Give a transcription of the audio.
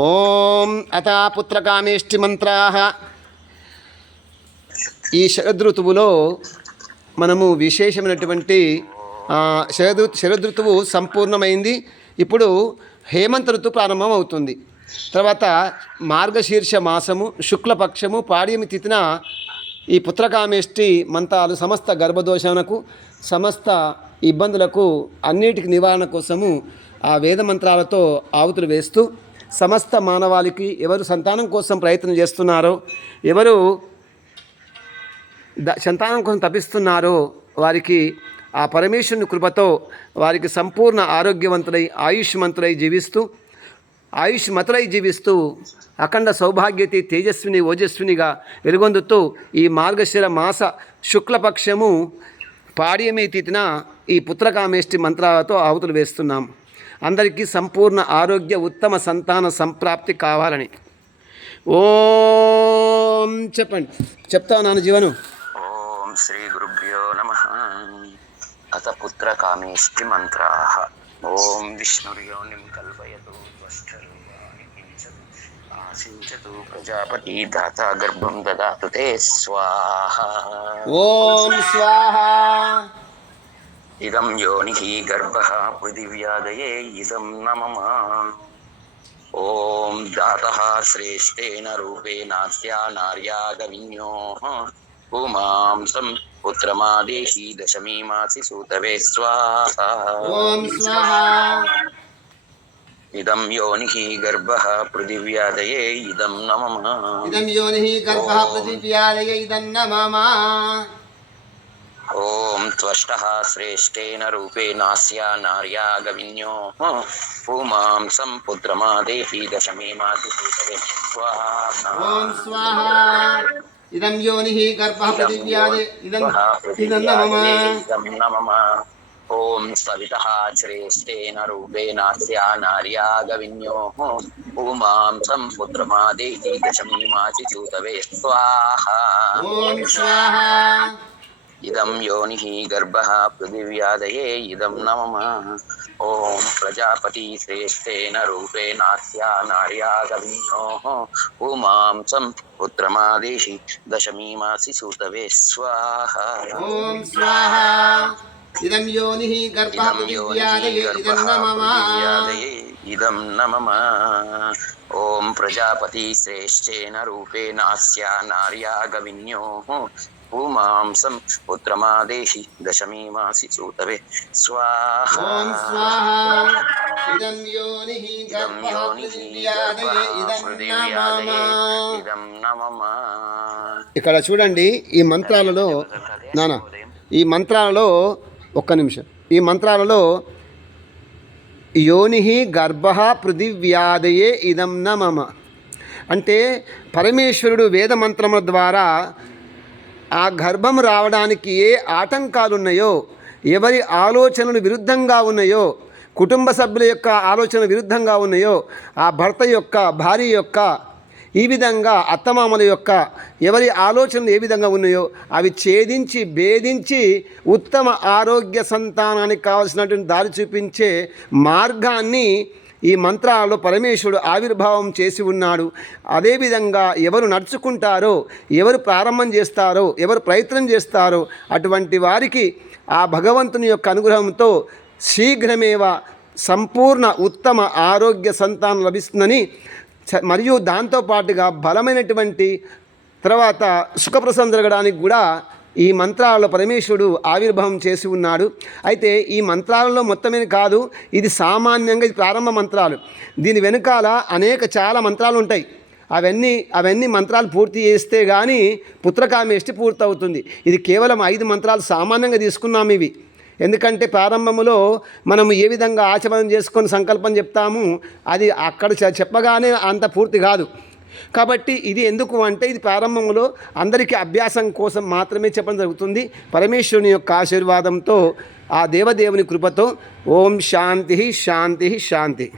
ఓం అత పుత్రకామేష్టి మంత్రా. ఈ శరదృతువులో మనము విశేషమైనటువంటి శరదృ శరదృతువు సంపూర్ణమైంది. ఇప్పుడు హేమంత ఋతువు ప్రారంభం అవుతుంది తర్వాత మార్గశీర్ష మాసము శుక్లపక్షము పాడ్యమి తిథిన ఈ పుత్రకామేష్టి మంత్రాలు సమస్త గర్భదోషాలకు సమస్త ఇబ్బందులకు అన్నిటికి నివారణ కోసము ఆ వేద మంత్రాలతో ఆవుతులు వేస్తూ సమస్త మానవాళికి ఎవరు సంతానం కోసం ప్రయత్నం చేస్తున్నారో ఎవరు ద సంతానం కోసం తపిస్తున్నారో వారికి ఆ పరమేశ్వరుని కృపతో వారికి సంపూర్ణ ఆరోగ్యవంతులై ఆయుష్మంతులై జీవిస్తూ ఆయుష్ మతులై జీవిస్తూ అఖండ సౌభాగ్యతి తేజస్విని ఓజస్వినిగా వెలుగొందుతూ ఈ మార్గశిర మాస శుక్లపక్షము పాడియమే తిథిన ఈ పుత్రకామేష్టి మంత్రాలతో ఆవుతులు వేస్తున్నాం. అందరికీ సంపూర్ణ ఆరోగ్య ఉత్తమ సంతాన సంప్రాప్తి కావాలని. ఓం చెప్పండి. చెప్తా నాన్న జీవను. ఓం శ్రీ గురుభ్యో నమ. అత పుత్రకామేష్టి మంత్రాः. ఓం విష్ణుర్యోనిం కల్పయతు ఆశించతు ప్రజాపతి దాత గర్భం దదాతు తే స్వాహ. ఓం స్వాహ. ఇదం యోని గర్భः పృథివ్యాదయే ఇదం నమమ ఓం దాతः శ్రేష్టేన రూపేణాస్యా నార్యాగవిన్యో పుమాంసం పుత్రమాదేశీ దశమీమాసి సూతవే స్వాహ ఓం స్వాహ ఇదం యోని గర్భः పృథివ్యాదయే ఇదం నమమ ఇదం యోని గర్భ పృథివ్యాలయ ఇదన్న మమ ఓం త్వష్టः శ్రేష్టేన రూపేణాస్యా నార్యాగవిన్యో పుమాంసం పుత్రమాదేహి దశమీమాసి సూతవే స్వాహ ఓం స్వాహ ఇదం యోని గర్భ పృథివ్యాలయ ఇదం ఇదన్న మమ ఇదం నమమ ఓం సవితః శ్రేష్టేన రూపేణాస్యా నార్యాగవిన్యో పుమాంసం పుత్రమాదేహి దశమీమాసి సూతవే స్వాహ ఓం స్వాహ ఇదం యోని గర్భः పృథివ్యాదయే ఇదం నమమ ఓం ప్రజాపతి శ్రేష్టేన రూపేణాస్యా నార్యాగవిన్యో పుమాంసం పుత్రమాదేశి దశమీమాసి సూతవే స్వాహ ఓం స్వాహ ఇదం యోని ఇదం నమమ ఓం ప్రజాపతి శ్రేష్టేన రూపేణాస్యా నార్యాగవిన్యో పుమాంసం పుత్రమాదేశి దశమీమాసి సూతవే. స్వాహ. ఇదం యోని ఇదం నమమ ఇక్కడ చూడండి ఈ మంత్రాలలో నానా ఈ మంత్రాలలో ఒక్క నిమిషం. ఈ మంత్రాలలో యోని గర్భ పృథివ్యాదయే ఇదం న మమ. అంటే పరమేశ్వరుడు వేద మంత్రముల ద్వారా ఆ గర్భం రావడానికి ఏ ఆటంకాలున్నాయో ఎవరి ఆలోచనలు విరుద్ధంగా ఉన్నాయో కుటుంబ సభ్యుల యొక్క ఆలోచన విరుద్ధంగా ఉన్నాయో ఆ భర్త యొక్క భార్య యొక్క ఈ విధంగా అత్తమామల యొక్క ఎవరి ఆలోచనలు ఏ విధంగా ఉన్నాయో అవి ఛేదించి భేదించి ఉత్తమ ఆరోగ్య సంతానానికి కావలసినటువంటి దారి చూపించే మార్గాన్ని ఈ మంత్రాలలో పరమేశ్వరుడు ఆవిర్భావం చేసి ఉన్నాడు. అదేవిధంగా ఎవరు నడుచుకుంటారో ఎవరు ప్రారంభం చేస్తారో ఎవరు ప్రయత్నం చేస్తారో అటువంటి వారికి ఆ భగవంతుని యొక్క అనుగ్రహంతో శీఘ్రమేవ సంపూర్ణ ఉత్తమ ఆరోగ్య సంతానం లభిస్తుందని మరియు దాంతోపాటుగా బలమైనటువంటి తర్వాత సుఖప్రసం జరగడానికి కూడా ఈ మంత్రాలలో పరమేశ్వరుడు ఆవిర్భావం చేసి ఉన్నాడు. అయితే ఈ మంత్రాలలో మొత్తమే కాదు ఇది సామాన్యంగా ఇది ప్రారంభ మంత్రాలు. దీని వెనుకాల అనేక చాలా మంత్రాలు ఉంటాయి. అవన్నీ అవన్నీ మంత్రాలు పూర్తి చేస్తే కానీ పుత్రకామేష్టి పూర్తవుతుంది. ఇది కేవలం ఐదు మంత్రాలు సామాన్యంగా తీసుకున్నాం ఇవి. ఎందుకంటే ప్రారంభములో మనం ఏ విధంగా ఆచమనం చేసుకొని సంకల్పం చెప్తాము అది అక్కడ చెప్పగానే అంత పూర్తి కాదు. కాబట్టి ఇది ఎందుకు అంటే ఇది ప్రారంభంలో అందరికీ అభ్యాసం కోసం మాత్రమే చెప్పడం జరుగుతుంది. పరమేశ్వరుని యొక్క ఆశీర్వాదంతో ఆ దేవదేవుని కృపతో ఓం శాంతి శాంతి శాంతి.